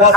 10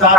7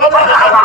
15,000,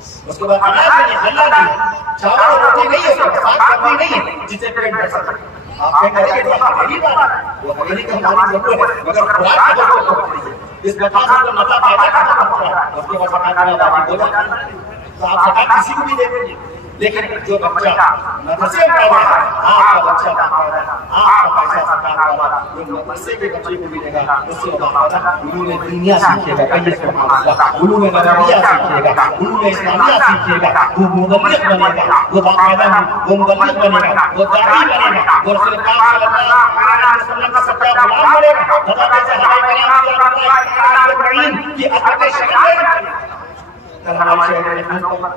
اس کے بعد اناج نہیں ہے، غلہ نہیں ہے، چاول اور روٹی نہیں ہے، ساگ سبزی نہیں ہے جسے پیٹ بھر سکے. آپ کہیں گے کہ ہماری بات ہے، وہ ہماری کی ہماری ضرورت ہے، مگر خوراک کی ضرورت نہیں ہے. اس بتا سے تو نفع پیدا کرنا پڑتا ہے، اس کے بعد زکات کی ادائیگی ہو جاتی ہے. تو آپ زکات کسی کو بھی دے دیجیے، لیکن جو بچہ مدرسے میں پڑھ رہا ہے، آپ کا بچہ باقاعدہ آپ کا پیسہ زکات والا جو مدرسے کے بچے کو ملے گا، اس سے باقاعدہ علوم دینیہ سیکھے گا، کہیے سبحان اللہ، علوم نبویہ سیکھے گا، علوم اسلامیہ سیکھے گا، وہ مبلغ بنے گا، وہ باقاعدہ وہ مبلغ بنے گا، وہ داعی بنے گا، وہ رسول پاک صلی اللہ علیہ وسلم کا سچا غلام بنے گا. حضرت صحابہ کرام کی عظمت شریعت ہمارے شہر میں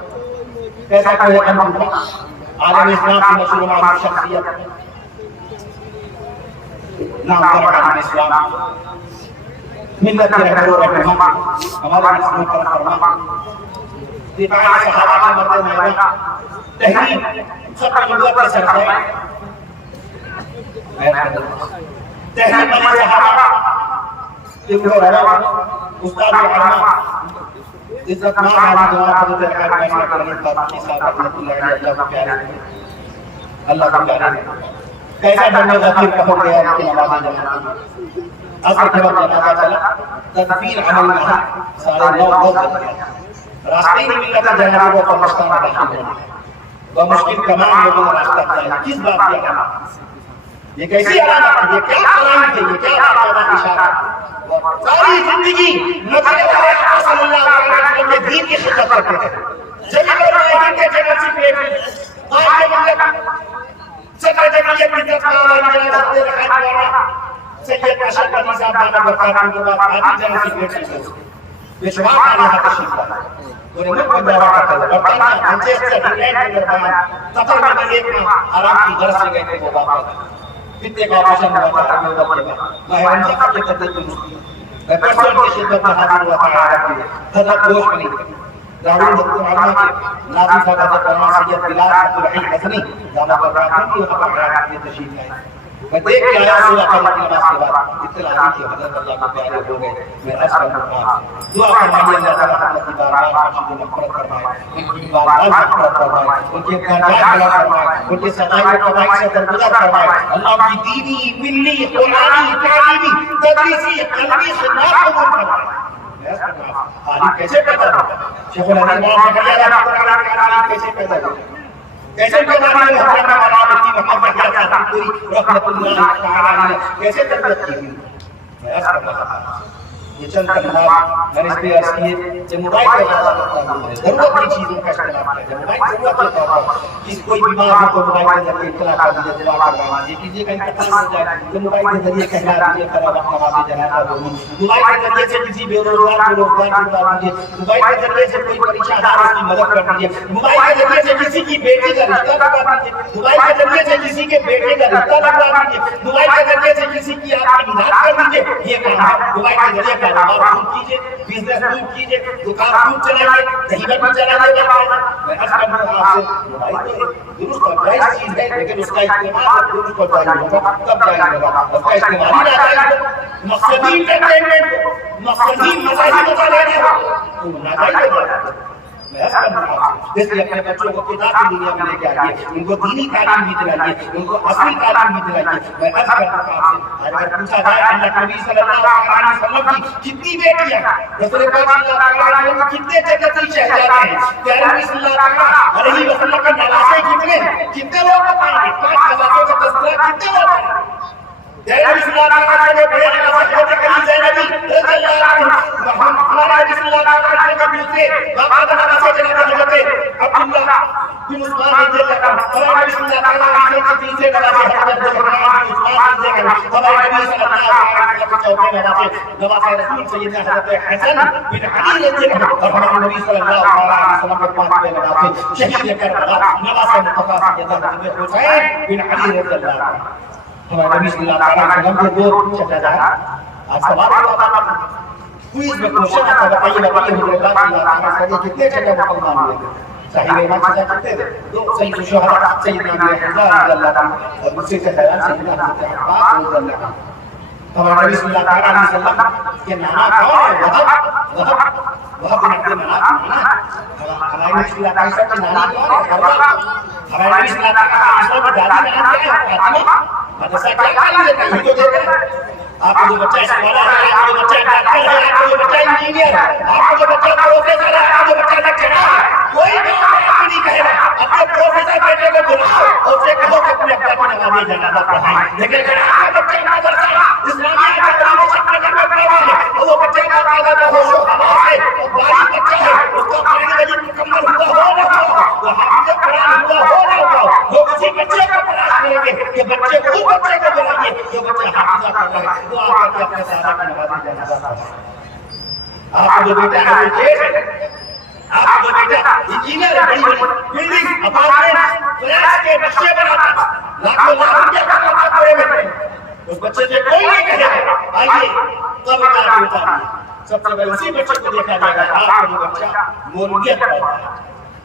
کیسا کوئی عمل ہوا عالم اسلام کی مشہور معروف شخصیت نامور عالم اسلام ملت کے رہبر و رہنما ہمارے مسلم کا فرما دفاع صحابہ کے مدد میدان تحریر سب نبوت کے سرزائے تحریر بنی صحابہ ابن روا استاد علماء عزت ماں آلی جواب حضرت اکبر فیصلہ کرنے فاطمی صاحب رحمت اللہ علیہ اللہ کو پیارے اللہ کو پیارے کیسا ڈرنے غفیر کہو گیا ان کی نماز جنازہ اصل کے وقت جنازہ چلا تدفین عمل میں 9:30 بج گیا راستے ہی نہیں مل رہا تھا جنازے کو قبرستان میں داخل ہونے کا بمشکل تمام لوگوں نے راستہ بتایا کس بات کی علامت یہ کیسی علامت ہے یہ کیا علامت ہے یہ کیا باقاعدہ اشارہ ساری زندگی نبی صلی اللہ علیہ وسلم کے دین کی خدمت کرتے تھے جب یہ کے جنت سے پیٹ آج کے مطلب سکر جمعیت کی طرف آواز جنازہ دے رکھا جوانا سید اشرف علی صاحب دانا برکاتہ کے بعد آدھی جنت سے پیٹ سے بشوار آنے کا تشریف لایا اور ملک کو دعویٰ کرتا ہے برطانیہ مانچسٹر انگلینڈ کے درمیان قطر میں ایک میں آرام کی غرض سے گئے تھے وہ واقع کتنے کا آپریشن ہوا تھا ہمیں وقت میں میں رمضان کی تدریج میں مسلم میں پرسوں کی خدمت میں حاضر ہوا تھا عرب کے حضرت گوشت نہیں دارول دکتر علماء کے ناظم صاحب حضرت علامہ سید بلال عبدالرحیم حسنی دعویٰ برکاتہ کی وہاں پر عرب کے تشریف لائے میں دیکھ کے آیا سورہ قمر کی نماز کے بعد اطلاع دی کہ حضرت اللہ کو پیارے ہو گئے میں عرض کرنا دعا فرمائیے اللہ تعالیٰ اپنی کی بارگاہ بخشش و مغفرت فرمائے ان کی بارگاہ مغفرت فرمائے ان کے درجات بلند فرمائے ان کے سزائے و قبائل سے درگزر فرمائے اللہ کی دینی ملی قرآنی تعلیمی تدریسی قلبی خدمات قبول فرمائے تعلیم کیسے پیدا ہوتا شیخ الحدیث مولانا زکریا رحمۃ اللہ علیہ تعلیم کیسے پیدا ہوتا کیسے پیدا ہوئی حضرت مولانا مفتی محمد بحیہ صاحب پوری رحمۃ اللہ تعالی علیہ کیسے تربیت کی ہوئی میں عرض کرنا چاہتا ہوں یہ چند کلمات میں نے اس پہ عرض کیے کہ موبائل کا استعمال کرتا ہوں ضرورت کی چیزوں کا استعمال کیا جائے موبائل ضرورت کے طور پر کسی کوئی بیمار ہو تو موبائل کے ذریعے اطلاع کر دیجیے دعا کروا دیجیے کسی کا انتقال ہو جائے تو موبائل کے ذریعے کہلا دیجیے کرا نماز جنازہ ہو موبائل کے ذریعے سے کسی بے روزگار کو روزگار دلا دیجیے موبائل کے ذریعے سے کوئی پریشان ہے اس کی مدد کر دیجیے موبائل کے ذریعے سے کسی کی بیٹی کا رشتہ لگا دیجیے موبائل کے ذریعے سے کسی کے بیٹے کا رشتہ لگا دیجیے موبائل کے ذریعے سے کسی کی آپ کی مدد کر دیجیے یہ کام ہے موبائل کے ذریعے کاروبار کیجئے بزنس خوب کیجئے دکان خوب چلائیے دہی بھی چلائیے میں عرض کرنا آپ سے موبائل تو درست اور جائز چیز ہے لیکن اس کا استعمال درست اور جائز ہوگا تب جائز ہوگا اس کا استعمال ہی ناجائز ہو مقصدی انٹرٹینمنٹ ہو مقصدی مذاہب مطالعہ ہو تو ناجائز ہوگا میں عرض کرنا آپ سے اس لیے اپنے بچوں کو کتاب کی دنیا میں لے کے آئیے ان کو دینی تعلیم بھی دلائیے ان کو اصلی تعلیم بھی دلائیے میں عرض کرنا آپ سے اگر پوچھا جائے اللہ نبی صلی اللہ علیہ وسلم کی کتنی بیٹیاں رسول پاک صلی اللہ علیہ وسلم کتنے جنتی شہزادے ہیں پیارے نبی صلی اللہ علیہ وسلم کے نواسے کتنے لوگ بتائیں گے 5 نواسوں کا تذکرہ کتنے لوگ بتائیں گے پیارے نبی صلی اللہ علیہ وسلم بڑے حضرت علی زینبی رضی اللہ عنہ ہمارے نبی صلی اللہ علیہ وسلم کے دوسرے باقاعدہ نواسے جناب حضرت عبداللہ بن عثمان رضی اللہ عنہ ہمارے نبی صلی اللہ علیہ وسلم کے تیسرے نواسے حضرت عثمان رضی اللہ عنہ ہمارے نبی صلی اللہ علیہ وسلم کے چوتھے نواسے رسول سیدنا حضرت حسن بن علی رضی اللہ عنہ اور ہمارے نبی صلی اللہ علیہ وسلم کے پانچویں نواسے شہید کربلا نواسے مصطفی سیدنا حضرت حسین بن علی رضی اللہ عنہ ہمارے نبی صلی اللہ علیہ وسلم کے دو شہزادے آج سوال ہوتا ہے کوئز میں کوشن آتا بتائیے نبی حضرت اللہ صلی اللہ علیہ وسلم کتنے جگہ مسلمان ہوئے تھے صحیح ایمان سے کہتے تھے دو سید الشہداء سیدنا حمزہ رضی اللہ عنہ اور دوسرے شہزادے سیدنا حضرت عباس رضی اللہ عنہ ہمارے نبی صلی اللہ علیہ وسلم کے نانا کون ہے وہب بن عبد مناف ہمارے نیچ علاقہ سب کی نانی کون ہے؟ ہمارے نیچ علاقہ کا آسر کی دادی کا نام کیا ہے؟ فاطمہ مدرسہ کیا کھالی دیتا ہے؟ یہ تو دیتا ہے آپ کو جو بچہ اسکالر ہے، آپ کو جو بچہ ڈاکٹر ہے، آپ کو جو بچہ انجینئر ہے، آپ کو جو بچہ پروفیسر ہے، آپ کو جو بچہ لیکچرر ہے، کوئی بھی آپ نہیں کہے گا اپنے پروفیسر بیٹے کو بلاؤ اور اسے کہو کہ اپنے ابا کی نماز جنازہ پڑھائیں، لیکن اگر آپ کا بچہ مدرسہ اسلامیہ کا تعلیم شکل میں پڑھا ہے اور وہ بچے کا تعداد ہوش و حواس ہے اور باریک بچہ ہے، اس کا قرآن مجید مکمل ہوا ہو نہ ہو، وہ حافظ قرآن ہوا ہو نہ ہو، وہ کسی بچے کو تلاش کریں گے کہ بچے کو اس بچے کو بلائیے جو بچہ حافظہ کر رہا ہے، وہ آ کر اپنے سارا کی نماز جنازہ پڑھائے۔ آپ کا جو بیٹا ہے وہ تیز ہے، آپ کا جو بیٹا انجینئر ہے، بڑی بڑی بلڈنگ اپارٹمنٹ فلیٹس کے نقشے بناتا، لاکھوں لاکھ روپیہ کماتا پورے میں، اس بچے سے کوئی نہیں کہے گا آئیے کب کا بیٹا ہے، سب سے پہلے اسی بچے کو دیکھا جائے گا۔ آپ کا جو بچہ مولویت پڑھتا ہے،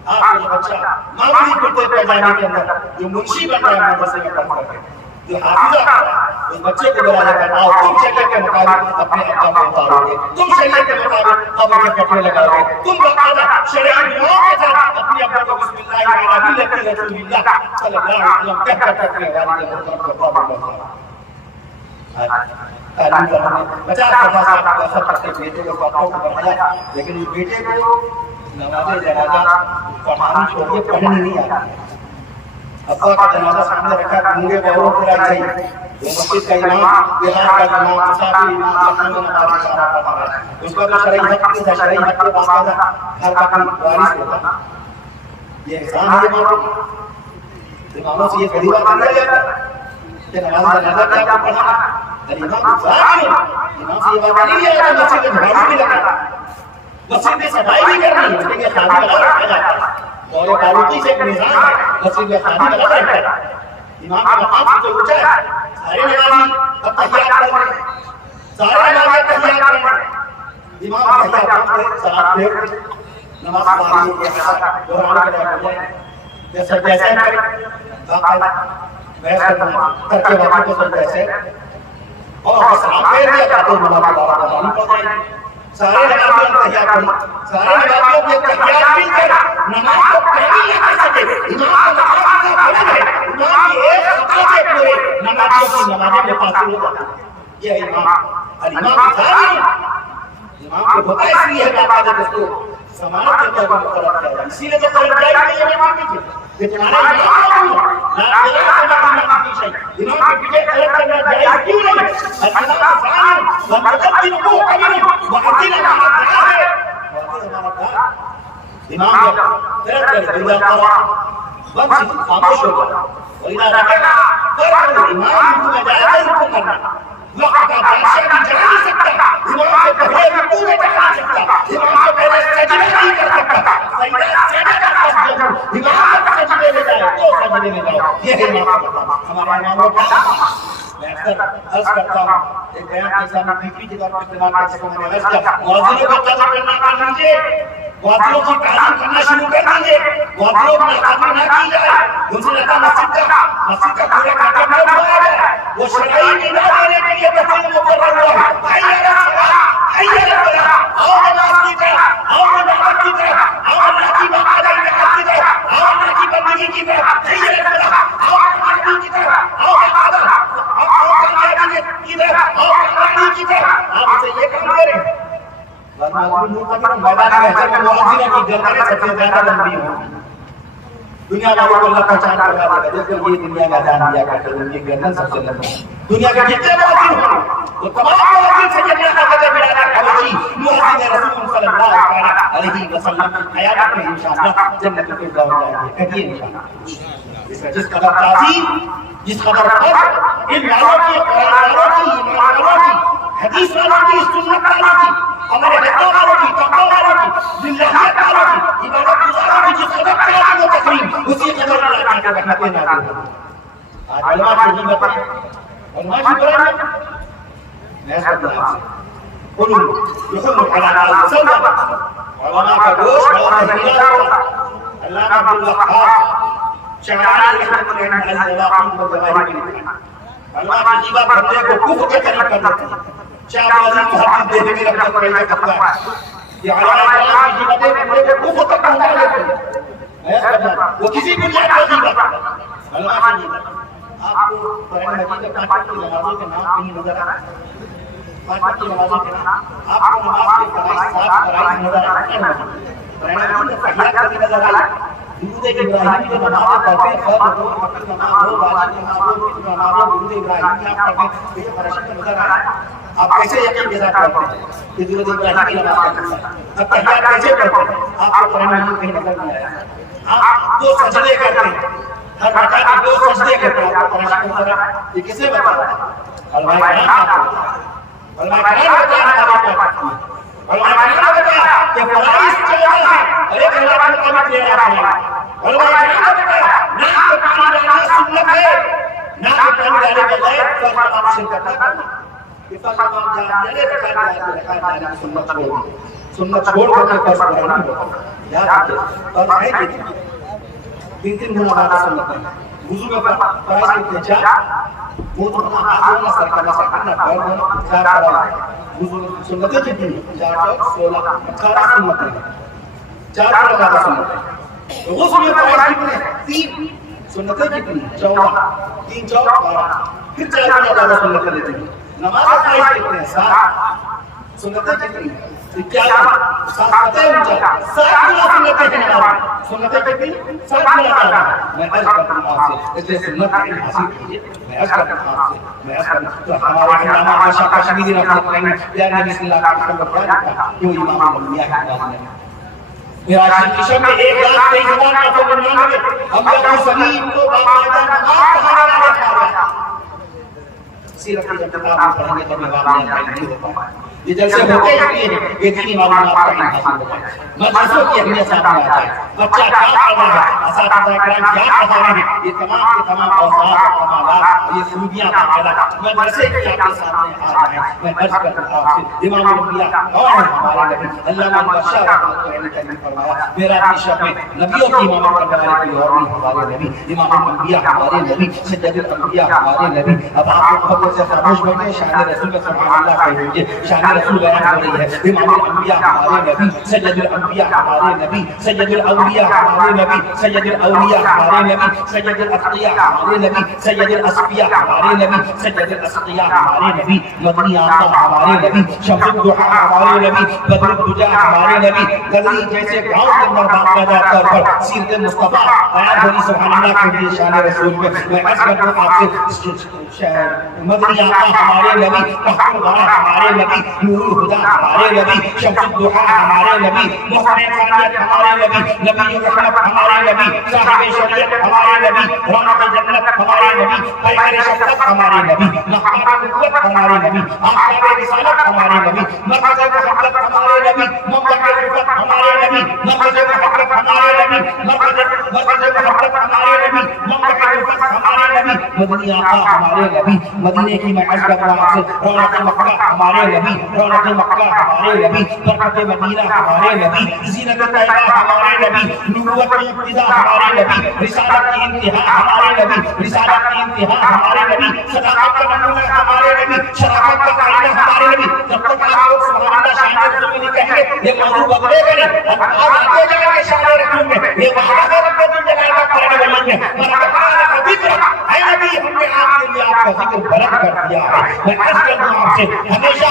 آپ کا جو بچہ معمولی کرتے پیجامے کے اندر جو منشی بن رہا ہے مدرسے میں پڑھ کر کے، جو حافظہ کر رہا ہے، اس بچے کو بلایا جائے گا، تم شریعت کے مطابق اپنے ابا کو اتارو گے، تم شریعت کے مطابق ابا کے کپڑے لگاؤ گے، تم باقاعدہ شرعی نظام کے ساتھ اپنے ابا کو بسم اللہ الرحمن الرحیم رسول اللہ صلی اللہ علیہ وسلم کہہ کر اپنے والد محترم کو پابند کرو۔ تعلیم کا ہم نے 50 سال کا اثر کرتے بیٹے کو پاپاؤں کو پڑھایا، لیکن اس بیٹے کو نماز جنازہ پڑھانا چھوڑیے پڑھنے نہیں آتا۔ ابا کا جنازہ سامنے رکھا گونگے بہروں کو لائی گئی، وہ مسجد کا امام، بہار کا امام، مسافر امام، لکھنؤ میں نماز اشارہ پڑھا رہا ہے۔ اس کا جو شرعی حق نہیں تھا، شرعی حق کے باقاعدہ ہر کا کوئی وارث ہوتا، یہ احسان ہے اماموں سے یہ فریضہ مانگا جاتا ہے کہ نماز جنازہ کیا کو پڑھانا، امام سے یہ بات نہیں ہے کہ مسجد میں جھاڑو بھی لگانا، مسجد میں صفائی بھی کرنی ہے، لیکن یہ خادم الگ رکھا جاتا ہے۔ دور فاروقی سے ایک نظام ہے، مسجد میں خادم الگ رکھا ہے، امام کا مقام سے جو اونچا ہے، سارے نمازی اب تحیات پڑھ رہے ہیں، سارے نمازی تحیات پڑھ رہے ہیں، امام تحیات پڑھ رہے ہیں، سلام پھیر رہے ہیں، نماز پڑھانی ہے، دوران کے بعد جیسے جیسے باقاعدہ بحث کرنا کر کے واقع کو سن جیسے اور سلام پھیر دیا جاتا ہے، نماز پڑھانی پڑھ رہے ہیں، سارے نمازیوں نے تحیات پڑھی، سارے نمازیوں نے تحیات مل کر نماز کو پہلی نہ کر سکے، امام کا نماز کا فرض ہے، امام کی ایک خطا سے پورے نمازیوں کی نمازیں متاثر ہو جاتی ہیں۔ یہ امام الامام ثانی، امام کو ہوتا اس لیے ہے کہ آپ آج اس کو سماعت کے طور پر مقرر کیا ہے، اسی لیے تو طلب جائے گی یہ امام کی کہ تمہارا امام لا الہ الا اللہ کی شيء، امام کے پیچھے طلب کرنا جائز کیوں نہیں؟ الامام ثانی ومقدم مؤتمن وعدل ہمارا دعا ہے، امام جب طلب کرے دنیا کا وقت خاموش ہو گیا، وَإِذَا رَكَعَ فَرْضُ امام کو جائز رکوع کرنا، وقت کا بادشاہ بھی جا نہیں سکتا، امام سے پہلے رکوع میں جا نہیں سکتا، امام سے پہلے سجدہ نہیں کر سکتا، سجدہ سجدہ فسجدوا، امام سجدے میں جائے تو سجدے میں جاؤ، یہ ہے امام کا کام۔ ہمارے اماموں کا میں اکثر عرض کرتا ہوں، ایک بیان کے سامنے فکری کے طور پر استعمال کر سکوں، میں نے عرض کیا مؤذنوں کو قدر کرنا کر لیجیے، مؤذنوں کی تعلیم کرنا شروع کر دیجیے، مؤذنوں کی تعلیم نہ کی جائے، ان سے لگا مسجد کا پورا کام نہ ہوا ہے، وہ شرعی نظام دینے کے لیے تفصیل مقرر ہوا ہے، حی علی الصلاۃ، حی علی الفلاح، آؤ نماز کی طرف، آؤ نماز کی طرف، آؤ اللہ کی باقاعدہ اطاعت کی طرف، آؤ اللہ کی بندگی کی طرف، حی علی الفلاح، آؤ کامیابی کی طرف، آؤ باقاعدہ، آؤ کامیابی کی طرف، آؤ کامیابی کی طرف، آپ اسے یہ کام کریں۔ میدان محشر میں مؤذنوں کی گردنیں سب سے زیادہ لمبی ہوں، دنیا والوں کو اللہ پہچان کروا دے گا، دیکھو یہ دنیا کا دان دیا کرتے ہیں، ان کی گردن سب سے لمبی ہے، دنیا کے جتنے مؤذن ہوں وہ تمام مؤذن سے جنت کا قدر ملا کر پہنچی مؤذن رسول صلی اللہ علیہ وسلم کی حیات میں انشاءاللہ جنت کے جاؤ جائیں گے، کہیے انشاءاللہ۔ جس قدر تعظیم، جس قدر فرض ان والوں کی، قرآن والوں کی، ایمان والوں کی، حدیث والوں کی، سنت والوں کی، ہمارے حقوق والوں کی، تقوی والوں کی، للہیت والوں کی، عبادت گزاروں کی جس قدر تعظیم و تکریم، اسی قدر اللہ کی رحمتیں نازل ہوتی ہیں۔ آج علماء کی غیبت ہے، علماء کی برائی ہے، میں ایسا کرتا ہوں قلوا لحوم الحلال مسلمہ، علماء کا گوشت بہت ہیلا ہوتا، اللہ کا عبدالوہاب شعرائی رحمت اللہ علیہ السلام و جواہر میں لکھا، علماء کی غیبت بندے کو کفر کے قریب کر دیتی ہے، شاہ بازی محمد دیوی میں رکھتا پڑے گا کفر، یہ علماء کرام کی جنتیں بندے کو کفر تک پہنچا دیتے ہیں. وہ کسی بنیاد پر نہیں کرتا. علماء سے نہیں کرتا. آپ کو قرآن مجید میں 5 کی نمازوں کے نام کہیں نظر آئے؟ 5 کی نمازوں کے نام آپ کو نماز کے فرائض 7 فرائض نظر آتے ہیں. قرآن مجید میں تحیات کبھی نظر آئے؟ درود ابراہیم جو نماز پڑھتے ہیں فرض ہو نفل نماز ہو واجب نماز ہو فطر نماز ہو درود ابراہیم کی آپ پڑھتے ہیں یہ فرشتے نظر آئے. آپ کیسے یقین کے ساتھ پڑھتے ہیں کہ درود ابراہیم کی نماز پڑھتے ہیں؟ اب تحیات کیسے پڑھتے ہیں؟ آپ کو قرآن مجید کہیں نظر نہیں آیا. آپ 2 سجدے کرتے ہیں ہر رکعت میں 2 سجدے کرتے ہیں. آپ کو فرشتے نظر آئے؟ یہ کسے بتا رہا ہے؟ علماء کرام آپ کو علماء کرام بتا رہا ہے. علماء کرام بتایا کہ فرائض 14 ہیں اور ایک اللہ کے مطابق لے رہا ہے. علماء کرام بتایا نہ تو پانی ڈالنا سنت ہے نہ تو پانی ڈالے بغیر فرض نماز شرکت نہ کرنا. یہ فرض نماز جان جانے رکعت ڈالنا سنت چھوڑ دی. سنت چھوڑ کر کے فرض پڑھنا نہیں ہوتا. یاد رکھیں فرض ہے کتنے 3 گنا زیادہ سنت ہے. وضو میں فرائض کتنے 4 وہ تو اپنا ہاتھ دھونا سر کرنا سکنا پیر دھونا 4 فرائض. وضو سنتیں کتنی 4 16 18 سنتیں 4 سے زیادہ سنتیں. غسل میں فرائض کتنے 3 سنتیں کتنی 14 3 14 12 پھر 4 سے زیادہ سنتیں لیتے ہیں. نماز فرائض کتنے 7 سنتیں کتنی 51 7 سنتیں ہیں نماز. سنتیں کتنی 7 زیادہ. میں عرض کرتا ہوں آپ سے اس لیے سنت علم حاصل کیجیے. میں عرض کرتا ہوں آپ سے میں عرض کرتا ہوں ہمارے علامہ ماشاء کشمیری رحمۃ اللہ علیہ پیارے نبی صلی اللہ علیہ وسلم کا کہ وہ امام الانبیاء کی بات ہے. میراج کی شب میں 1,23,999 انبیاء سلیم کو باقاعدہ نماز پڑھانا ہے. سیرت کی جب کتاب میں پڑھیں گے تو میں واقعہ نہیں ہو پائے. یہ جلسے ہوتے ہیں یہ دینی معلومات کا حاصل ہوتا ہے. مدرسوں کی اہمیت سامنے آتا ہے. بچہ کیا پڑھ رہا ہے اساتذہ کرام کیا پڑھا رہے ہیں. یہ تمام کے تمام اوصاف اور کمالات یہ خوبیاں کا مدرسے کی آپ کے سامنے آ رہے ہیں. میں عرض کرتا ہوں آپ سے امام الانبیاء کون ہے ہمارے نبی علامہ بشار رحمۃ اللہ علیہ نے فرمایا میرا شب میں نبیوں کی امامت کرنے والے کوئی اور نہیں ہمارے نبی. امام الانبیاء ہمارے نبی سید الانبیاء ہمارے نبی. اب آپ کو خود سے خاموش بیٹھے شان رسول کا سبحان اللہ کہیے. شان رسول بیان ہو رہی ہے. امام الانبیاء ہمارے نبی سید الانبیاء ہمارے نبی سید الاولیاء ہمارے نبی سید الاولیاء ہمارے نبی سید الاتقیاء ہمارے نبی سید الاسقیاء ہمارے نبی سید الاسقیاء ہمارے نبی مدنی آقا ہمارے نبی شمس الضحیٰ ہمارے نبی بدر الدجا ہمارے نبی. گدری جیسے گاؤں کے اندر باقاعدہ طور پر سیرت مصطفیٰ بیان ہو رہی سبحان اللہ کے لیے شان رسول میں عرض کرتا ہوں آپ سے مدنی آقا ہمارے نبی تحت الورا ہمارے نبی نور الہدیٰ ہمارے نبی شمس الضحیٰ ہمارے نبی محسن انسانیت ہمارے نبی نبی الرحمت ہمارے نبی صاحب شریعت ہمارے نبی رونق جنت ہمارے نبی پیغمبر شفقت ہمارے نبی مختار نبوت ہمارے نبی آفتاب رسالت ہمارے نبی مرکز محبت ہمارے نبی منبع رفعت ہمارے نبی مرکز محبت ہمارے نبی مرکز محبت ہمارے نبی منبع رفعت ہمارے نبی مدنی آقا ہمارے نبی. مدینے کی میں عرض کرتا ہوں آپ سے رونق مکہ ہمارے نبی رونق مکہ ہمارے نبی برکت مدینہ ہمارے نبی زینت طیبہ ہمارے نبی نبوت کی ابتدا ہمارے نبی رسالت کی انتہا ہمارے نبی رسالت کی انتہا ہمارے نبی صداقت کا نمونہ ہمارے نبی شرافت کا قاعدہ ہمارے نبی. جب تک آپ لوگ سبحان اللہ شان رسول میں نہیں کہیں گے یہ موضوع بدلے گا نہیں. اب آپ آتے جائیں گے شان رسول میں یہ وعدہ ہے رب الجلال کا کرنے والے میں مرحبا کا ذکر اے نبی ہم نے آپ کے لیے آپ کا ذکر بلند کر دیا ہے. میں عرض کرتا ہوں آپ سے ہمیشہ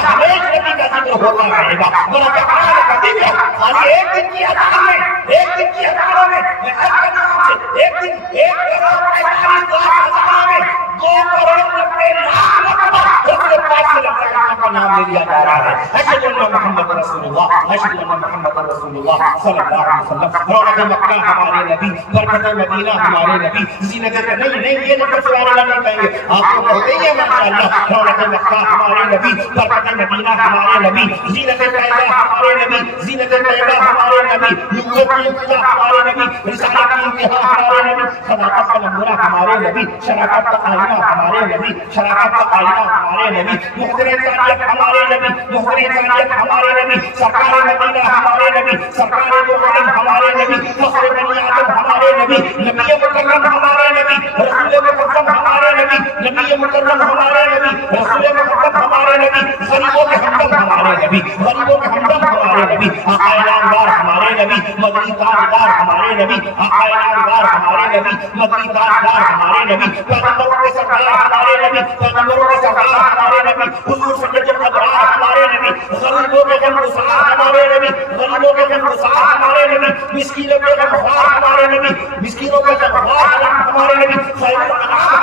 نبی کا ذکر ہوتا رہے گا. مرحبا کا ذکر خالی ایک دن کی ہزاروں میں ایک دن کی ہزاروں میں میں عرض کرتا ہوں آپ سے ایک دن 1,45,00,000 میں 2,90,00,000 مرتبہ رسول پاک صلی اللہ علیہ وسلم کا نام لے لیا جا رہا ہے. اشہد ان محمد رسول اللہ اشہد ان محمد رسول اللہ صلی اللہ علیہ وسلم. رونق مکہ ہمارے نبی برکت مدینہ ہمارے نبی زینت نہیں یہ نفر سوار اللہ نہیں کہیں گے آپ کو کہتے ہیں ماشاءاللہ. رونق مکہ ہمارے نبی برکت مدینہ ہمارے نبی زینت طیبہ ہمارے نبی زینت طیبہ ہمارے نبی نبوت کی ابتدا ہمارے نبی رسالت کی انتہا ہمارے نبی صداقت کا نمونہ ہمارے نبی شراکت کا آئینہ ہمارے نبی شراکت کا آئینہ ہمارے نبی محسن انسانیت ہمارے نبی محسن انسانیت ہمارے نبی سرکار مدینہ ہمارے نبی سرکار دو عالم ہمارے نبی فخر بنی آدم ہمارے نبی نبی مکرم ہمارے نبی رسول مکرم ہمارے نبی نبی مکرم ہمارے نبی، رسول محمد ہمارے نبی، غریبوں کے ہمدم ہمارے نبی، غریبوں کے ہمدم ہمارے نبی، آقا نامدار ہمارے نبی، مدنی تاجدار ہمارے نبی، آقا نامدار ہمارے نبی، مدنی تاجدار ہمارے نبی، پیغمبروں کے سردار ہمارے نبی، پیغمبروں کے سردار ہمارے نبی، حضور سید الابرار ہمارے نبی، غریبوں کے غمگسار ہمارے نبی، غریبوں کے غمگسار ہمارے نبی، مسکینوں کے غمخوار ہمارے نبی، مسکینوں کے غمخوار ہمارے نبی، خیر الانام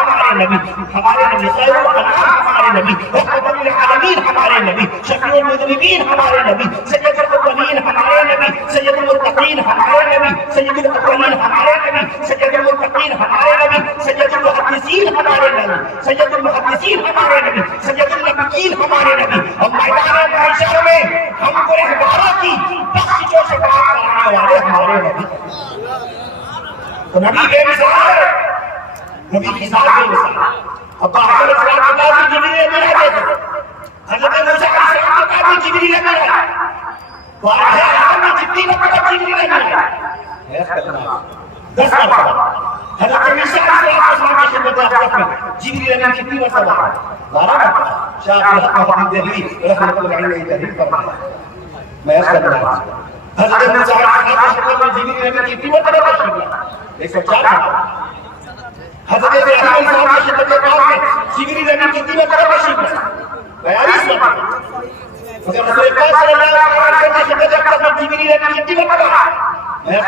ہمارے نبی، خیر الانام ہمارے نبی، رحمت للعالمین ہمارے نبی، شفیع المذنبین ہمارے نبی، سید الاولین ہمارے نبی، سید المتقین ہمارے نبی، سید الاولین ہمارے نبی، سید المتقین ہمارے نبی، سید المحدثین ہمارے نبی، سید المحدثین ہمارے نبی، سید النبیین ہمارے نبی، اور میدان محشر میں ہم کو رہبروں کی بخششوں سے بات کرانے والے ہمارے نبی۔ تو نبی بے مثال ہے، نبی کی ذات بے مثال ہے۔ ابا حضرت صلی اللہ علیہ وسلم جبریل امین آتے تھے، حضرت موسیٰ علیہ السلام کے پاس بھی جبریل امین آئے، تو آج عالم میں جتنی مرتبہ جبریل امین آئے 10 مرتبہ۔ حضرت عیسیٰ علیہ السلام کی خدمت اقدس میں جبریل امین کتنی مرتبہ آئے؟ 12 مرتبہ۔ شاہ الحق محمد دہلوی رحمۃ اللہ علیہ تحریر فرمایا، میں عرض کر رہا ہوں حضرت موسیٰ علیہ السلام کی خدمت میں جبریل امین کتنی مرتبہ تشریف لائے؟ 104 مرتبہ۔ حضرت ابراہیم علیہ السلام کی خدمت میں جبریل امین کتنی مرتبہ تشریف لائے؟ 42 مرتبہ۔ مگر رسول پاک صلی اللہ علیہ وسلم کی خدمت اقدس میں جبریل امین کتنی مرتبہ آئے؟ میں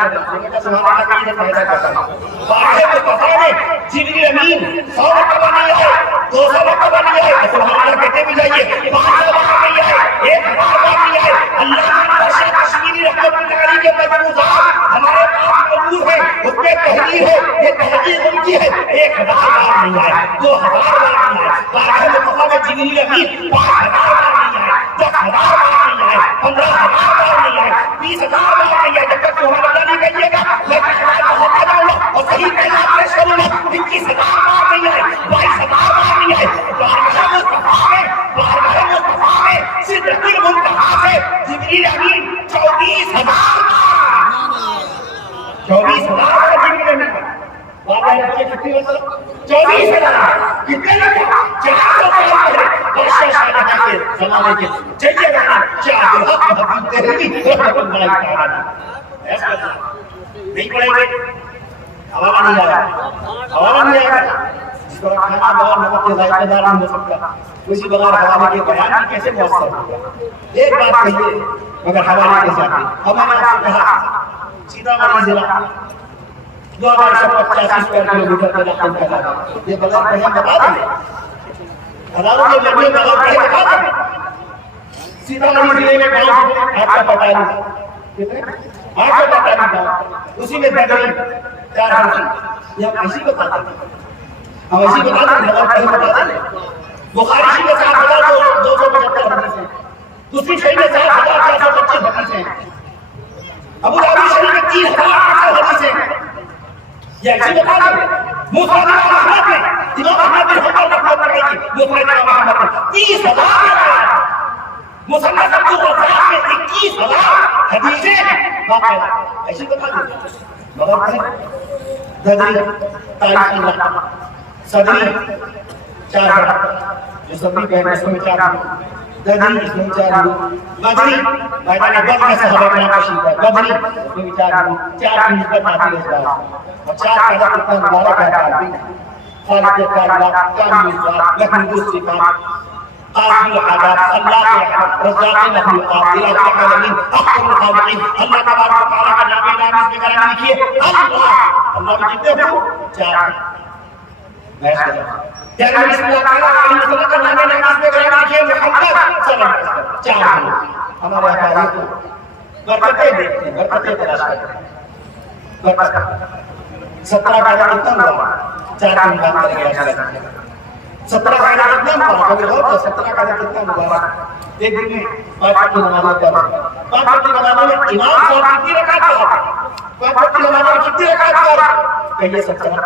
سبحان اللہ کا فائدہ کرتا ہوں۔ واحد مصطفیٰ میں جبریل امین 100 مرتبہ نہیں آئے، 200 مرتبہ نہیں آئے، سبحان اللہ کہتے بھی جائیے، 500 بار نہیں آئے، 1000 بار نہیں آئے۔ اللہ کی بخشش کشمیری رحمت اللہ علیہ کے مجموعات ہمارے پاس موجود ہیں، اس میں تحریر ہے، یہ تحریر ان کی ہے، 1000 بار نہیں آئے، 2000 بار نہیں آئے۔ واحد مصطفیٰ میں جبریل امین 5000 بار نہیں آئے، 10000 بار نہیں آئے، 15000 بار نہیں آئے، 20000 بار نہیں آئے۔ جب تک سبحان اللہ نہیں کہیے گا میں بہت جاؤں گا اور صحیح کہنا پیش کروں گا۔ 21000 بار نہیں آئے، 22000 بار نہیں آئے۔ بارگاہ مصطفیٰ میں سدرۃ المنتہا سے جبریل امین 24000 بار، 24000 بار جبریل امین بابا نے کتنی مرتبہ 24000 کتنے لگے 400 سال پہلے بادشاہ شاہجہاں کے زمانے کے جیے گانا شاہ الحق محمد دہلوی رحمۃ اللہ تعالی نہیں پڑھیں گے، حوالہ نہیں آیا، حوالہ نہیں آیا۔ جس طرح کھانا بغیر نمک کے ذائقہ دار نہیں ہو سکتا، اسی بغیر حوالے کے بیان کی کیسے مؤثر ہوگا؟ ایک بات کہیے مگر حوالے کے ساتھ ہم نے آپ سے کہا سیتامڑھی ضلع 2285 کلومیٹر کے علاقے میں پھیلا ہے، یہ بغیر کہیں بتا دیں، ہزاروں کے لڑکے بغیر کہیں بتا دیں۔ سیتامڑھی ضلع میں گاؤں آپ کا پتہ نہیں کتنے 8 کا پتہ نہیں، اسی میں بہترین 4 ہم یہ ہم ایسی بتا دیں، ہم ایسی بتا دیں، بغیر کہیں بتا دیں۔ بخاری شریف میں 7275 حدیث ہیں، دوسری شریف میں 7425 حدیث ہیں، ابو داؤد شریف میں 3800 حدیث ہیں۔ یہ ایسی بتا دیں، مسند امام احمد میں امام احمد بن حنبل رحمۃ اللہ علیہ مسند امام احمد میں 30000 مسند عبد الرزاق میں 21000 حدیثیں واقع ہیں، ایسی بتا دیں۔ مگر ددری تاریخ علاقہ صدری 4 جو صدری کہتے ہیں اس میں 4 ددری اس میں 4 بدری میدان بدر میں صحابہ کرام تشریف لائے، بدری اس میں بھی 4 کی نسبت آتی ہے اس بات اور 4 کا کتنا مبارک ہے تعلیم خالق کائنات کامل ذات محمود الصفات قاضی الحاجات اللہ کے رحمت رزاق مخلوقات الہ العالمین احسن الخالقین اللہ تبارک و تعالی کا نام نام اس میں کلام لکھیے اللہ بھی کتنے ہو 4 یا نبی صلی اللہ علیہ وسلم کا نام نام اس میں کلام لکھیے محمد صلی اللہ علیہ وسلم 4 ہمارے احادیث کو برکتیں دیکھتے ہیں برکتیں تلاش کرتے ہیں برکت 17 کا کتنا ہوا 4 دن بعد کریں گے 17 کا کتنا ہوا کبھی غور کرو 17 کا کتنا ہوا ایک دن میں 5 وقت کی نمازیں پڑھ 5 وقت کی نمازوں میں امام صاحب کتنی رکعت پڑھا 5 وقت کی نمازوں میں کتنی رکعت پڑھا کہیے 17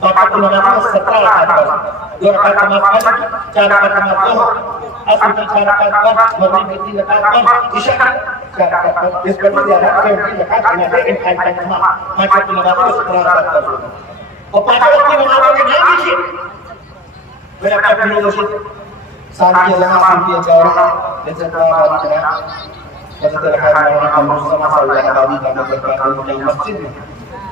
5 وقت کی نمازوں میں 17 رکعت پڑھا 2 رکعت نماز پڑھ 4 رکعت نماز پڑھ عصر کی 4 رکعت پڑھ مغرب کی 3 رکعت پڑھ عشاء کی 4 رکعت پڑھ اس پر بھی زیادہ 3 رکعت نماز ان ٹائم کا نماز 5 وقت کی نمازوں میں 17 رکعت پڑھ اور 5 وقت کی نمازوں کے نام لکھیے Banyak filosofi Sankhya yang sampai jauh Beserta Raja Kata terkait orang bersama saya Nabi kami berkata yang masjid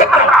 17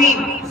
3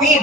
3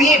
3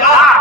4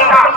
4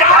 4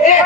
6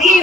3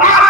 5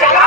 4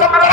17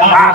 4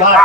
4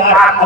4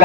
4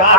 4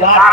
4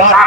4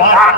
4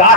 4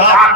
4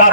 4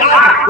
4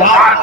4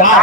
4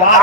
4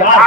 4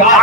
4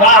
4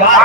4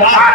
4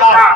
4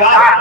4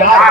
4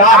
4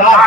4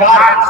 4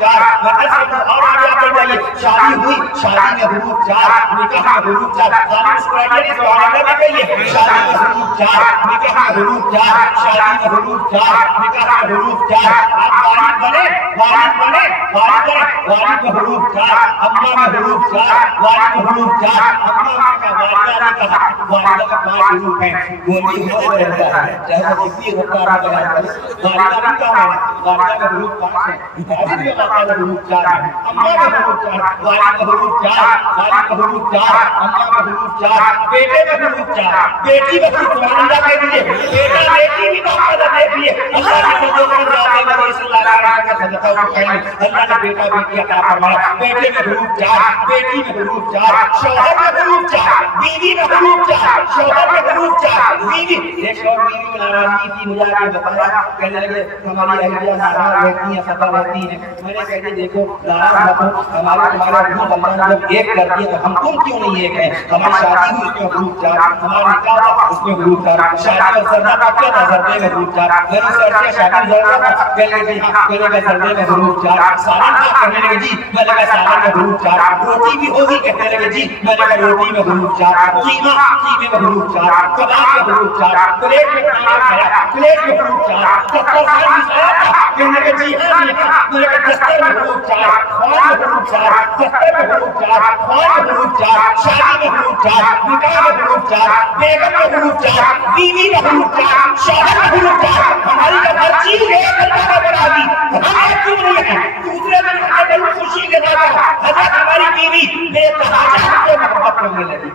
4 4 اور آگے آپ جائیے شادی ہوئی شادی میں حروف 4 نکاح میں حروف 4 ظالم اسرائیلی اس معاملے میں کہیے شادی میں حروف 4 نکاح میں حروف 4 شادی میں حروف 4 نکاح میں حروف 4 آپ والد بنے والد بنے والد بنے والد میں حروف 4 اما میں حروف 4 والد میں حروف 4 اما کا والدہ نے کہا والدہ کا 5 حروف ہیں گونجی ہوتا رہتا ہے چاہے وہ کتنی رفتار میں بیان کرے والدہ بھی کام ہے والدہ میں حروف 5 ہیں والد میں حروف 4 ہیں اما میں حروف 4 والد میں حروف 4 والد میں حروف 4 اما میں حروف 4 بیٹے میں حروف 4 بیٹی میں حروف والدہ کہہ دیجئے بیٹا بیٹی بھی باقاعدہ دیکھ لیے اللہ نے جو کرے جاتے ہیں نبی صلی اللہ علیہ وسلم کا صدقہ اٹھائیں اللہ نے بیٹا بیٹی عطا فرمایا بیٹے میں حروف 4 بیٹی میں حروف 4 شوہر میں حروف 4 بیوی میں حروف 4 شوہر میں حروف 4 بیوی ایک اور بیوی میں ناراضگی تھی مجھے آگے بتایا کہنے لگے ہماری اہلیہ ناراض رہتی ہیں خطا رہتی ہیں میں نے کہا دیکھو ناراض مت ہو ہمارا تمہارا حروف اللہ نے جب ایک کر دیا تو ہم تم کیوں نہیں ایک ہیں ہماری شادی ہوئی اس میں حروف 4 ہمارا نکاح ہوا اس میں حروف 4 شادی اور زردہ کا کیا تھا زردے میں حروف 4 میں نے سرچ کیا شادی زردہ تھا کہنے لگے ہاں میں نے کہا زردے میں حروف 4 سالن کا کہنے لگے جی میں نے کہا سالن میں حروف 4 روٹی بھی ہوگی کہنے لگے جی میں نے کہا روٹی میں حروف 4 قیمہ قیمے میں حروف 4 کباب میں حروف 4 پلیٹ میں کھانا کھایا پلیٹ میں حروف 4 دسترخوان بچھایا تھا کہنے لگے جی ہاں میں نے کہا دستر میں حروف 4 خوان میں حروف 4 دستر میں حروف 4 خوان میں حروف 4 شادی میں حروف 4 نکاح میں حروف 4 بیگم میں حروف 4 بیوی میں حروف 4 شوہر میں حروف 4 ہماری جب ہر چیز ایک اللہ نے بنا دی ہم ایک کیوں نہیں ہیں دوسرے دن ہمیں خوشی کے ساتھ حضرت ہماری بیوی بے تحاشا ہم سے محبت کرنے لگی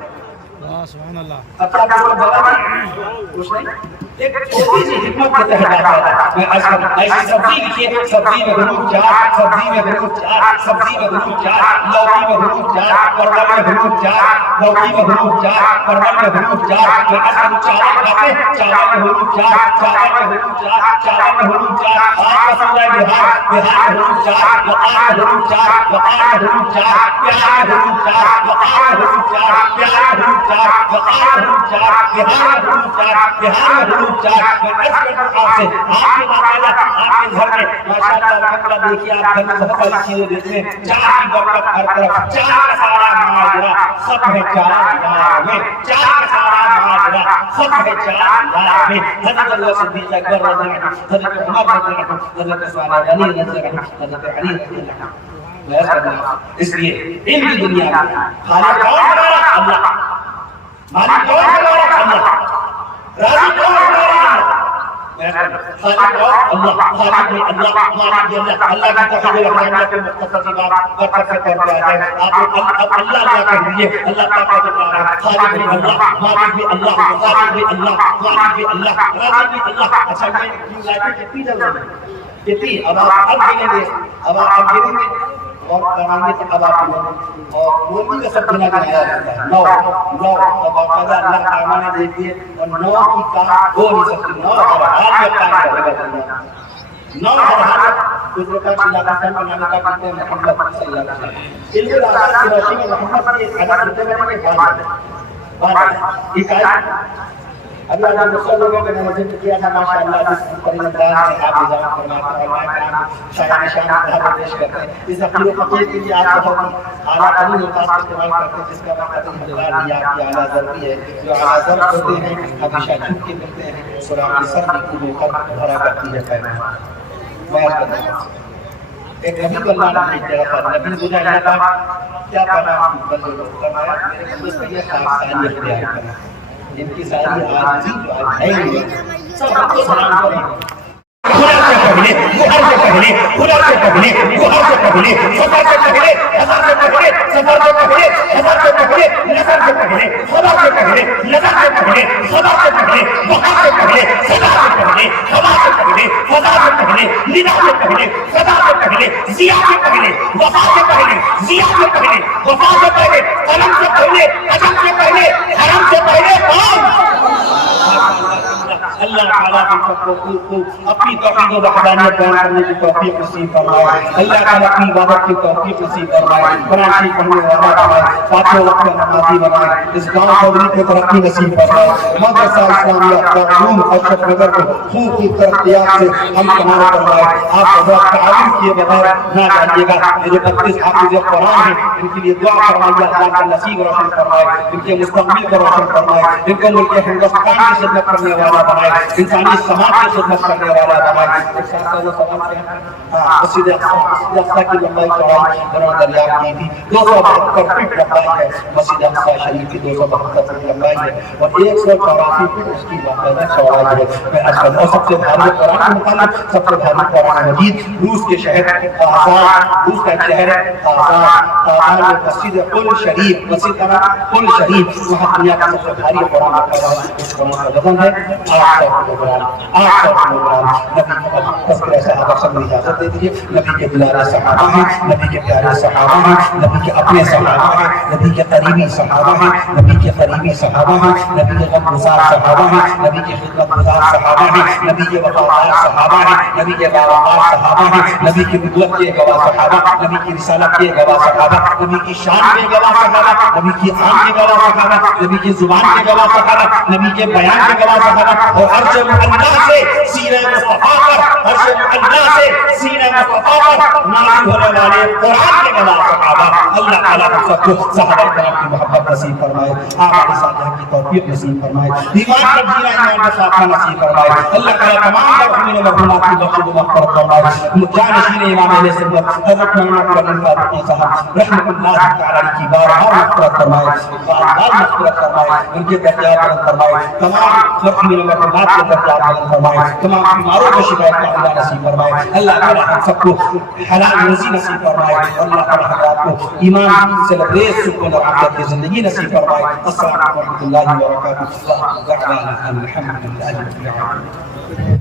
سبحان اللہ اب کیا کرو بابا کچھ نہیں ایک چھوٹی سی حکمت کے تحت آتا ہے میں ایسی سبزی لکھیے سبزی میں حروف 4 سبزی میں حروف 4 سبزی میں حروف 4 لوکی میں حروف 4 پرول میں حروف 4 لوکی میں حروف 4 پرول میں حروف 4 میں اصل چاول کھاتے چاول میں حروف 4 چاول میں حروف 4 چاول میں حروف 4 آج کا سورہ بہار بہار میں حروف 4 وقار میں حروف 4 وقار میں حروف 4 پیار میں حروف 4 وقار میں حروف 4 پیار میں حروف 4 وقار میں حروف 4 بہار میں حروف 4 بہار میں حروف 4 میں عرض کرتا ہوں آپ سے آپ کے باقاعدہ آپ کے گھر میں ماشاءاللہ الحمدللہ دیکھیے آپ گھر میں بہت ساری چیزیں دیکھتے ہیں 4 کی برکت ہر طرف 4 کا سارا ماجرا سب ہے 4 یار میں 4 کا سارا ماجرا سب ہے 4 یار میں حضرت اللہ صدیق اکبر رضی اللہ عنہ حضرت عمر رضی اللہ عنہ حضرت عثمان غنی رضی اللہ عنہ حضرت علی رضی اللہ عنہ اس لیے ان کی دنیا میں خالق کون ہمارا اللہ مالک کون ہمارا اللہ راضی کون ہمارا خالق اللہ خالق میں اللہ مالک میں اللہ اللہ کی تقدیر رحمت کے مختصر سی بات برکت سے کر دیا جائے آپ اللہ اللہ کہہ دیجیے اللہ تعالیٰ کا رہا ہے خالق میں اللہ مالک میں اللہ خالق میں اللہ مالک میں اللہ راضی میں اللہ اچھا میں لائٹیں کتنی جل رہی ہیں کتنی اب آپ گنیں گے اب آپ گنیں گے اور کرانگے تک اب آپ گنیں اور کوئی کا سب گنا گنایا جاتا ہے 9 اب باقاعدہ اللہ تعالیٰ نے دیکھیے اور 9 کی کام ہو نہیں سکتی 9 اور حال میں کام کرے گا دنیا 9 اور حال دوسرے کا اللہ کا سن بنانے کا کہتے ہیں محمد صلی اللہ علیہ وسلم علم الآثار کی روشنی میں محمد کی حدیث کرتے ہیں کہ بات ہے ایک آیت ابھی آپ نے سب لوگوں نے مجھے کیا تھا ماشاءاللہ جس طریقے انداز سے آپ نظام فرماتے ہیں اور شاعر شان دعوت پیش کرتے ہیں اس اپنے فقیر کے لیے آپ بہت ہی اعلیٰ ترین الفاظ کا استعمال کرتے ہیں جس کا مطلب اللہ یہ آپ کی اعلیٰ ضربی ہے جو اعلیٰ ضرب ہوتے ہیں ہمیشہ جھک کے ملتے ہیں اور آپ کی سر کی قوت پر بھرا کرتی ہے پیمان میں عرض کرتا ہوں ایک نبی کو اللہ نے ایک جگہ پر نبی کو جانا تھا کیا پڑھا بندے کو فرمایا میرے بندے کو یہ ساری اختیار کرنا جن کی ساری آجی جو آج ہے سب کو سلام کریں خدا سے پہلے مہر سے پہلے خدا سے پہلے مہر سے پہلے سفر سے پہلے نظر سے پہلے سفر سے پہلے نظر سے پہلے نظر سے پہلے خدا سے پہلے نظر سے پہلے خدا سے پہلے مہر سے پہلے صدا سے پہلے خدا سے پہلے فضا سے پہلے ندا سے پہلے صدا سے پہلے ضیا سے پہلے وفا سے پہلے ضیا سے پہلے وفا سے پہلے قلم سے پہلے قدم سے پہلے حرم سے پہلے کون اللہ تعالیٰ ہم سب کو اپنی توحید و وحدانیت بیان کرنے کی توفیق نصیب فرمائے، اللہ تعالیٰ اپنی عبادت کی توفیق نصیب فرمائے، قرآن شریف پڑھنے والا بنائے، پانچوں وقت کا نمازی بنائے، اس گاؤں چودھری کو ترقی نصیب فرمائے، مدرسہ اسلامیہ تعلیم اشرف نگر کو خوب کی ترقیات سے ہم کنار فرمائے۔ آپ حضرات تعاون کیے بغیر نہ جائیے گا، میرے 32 حافظ قرآن ہیں، ان کے لیے دعا فرمائیے، اللہ کا نصیب روشن فرمائے، ان کے مستقبل کو روشن فرمائے، ان کو ملک ہندوستان کی خدمت کرنے والا بنائے، انسانی سماج کی خدمت کرنے والا بنائے۔ مسجد اقصی کی لمبائی چوڑائی انہوں نے دریافت کی تھی، 272 فٹ لمبائی ہے مسجد اقصی شریف کی، 272 فٹ لمبائی ہے اور 184 فٹ اس کی چوڑائی ہے۔ میں اصل اور سب سے بھاری قرآن کے متعلق سب سے بھاری قرآن مجید روس کے شہر آزاد، روس کا شہر آزاد میں مسجد قل شریف، مسجد کا نام قل شریف، وہاں دنیا کا سب سے بھاری قرآن رکھا ہوا ہے۔ اس قرآن کا وزن ہے 800 کلو گرام، 800 کلو گرام۔ نبی کا تذکرہ صحابہ سب نے اجازت دے دیجیے، نبی کے دلارے صحابہ ہیں، نبی کے پیارے صحابہ ہیں، نبی کے اپنے صحابہ ہیں، نبی کے قریبی صحابہ ہیں، نبی کے قریبی صحابہ ہیں، نبی کے غم گزار صحابہ ہیں، نبی کے خدمت گزار صحابہ ہیں، نبی کے وفادار صحابہ ہیں، نبی کے باوقار صحابہ ہیں، نبی کی نبوت کے گواہ صحابہ، نبی کی رسالت کے گواہ صحابہ، نبی کی شان کے گواہ صحابہ، نبی کی آن کے گواہ صحابہ، نبی کی زبان کے گواہ صحابہ، نبی کے بیان کے گواہ صحابہ، اور عرش معلیٰ سے سینہ مصطفیٰ پر، عرش معلیٰ سے سینہ مصطفیٰ پر نازل ہونے والے قرآن کے گواہ صحابہ۔ اللہ تعالیٰ ہم سب کو صحابہ کرام کی محبت نصیب فرمائے، آمال صالحہ کی توفیق نصیب فرمائے، ایمان پر جینا ایمان کا ساتھا نصیب فرمائے۔ اللہ تعالیٰ تمام مرحومین و مرحومات کی بخش و مغفرت فرمائے۔ جانشین امام اہل سنت حضرت مولانا قرآن فاروقی صاحب رحمۃ اللہ تعالیٰ کی بارہا مغفرت فرمائے، بارہا مغفرت فرمائے، ان کے درجات بلند فرمائے، تمام مرحومین و مرحومات کے درجات بلند فرمائے، تمام بیماروں کو شفا کاملہ نصیب فرمائے۔ اللہ تعالیٰ ہم سب کو حلال روزی نصیب فرمائے، اور اللہ تعالیٰ حضرات کو ایمان سے لبریز سکون اور عافیت کی زندگی نصیب فرمائے۔ السلام علیکم و رحمۃ اللہ وبرکاتہ۔ الحمد للہ رب العالمین۔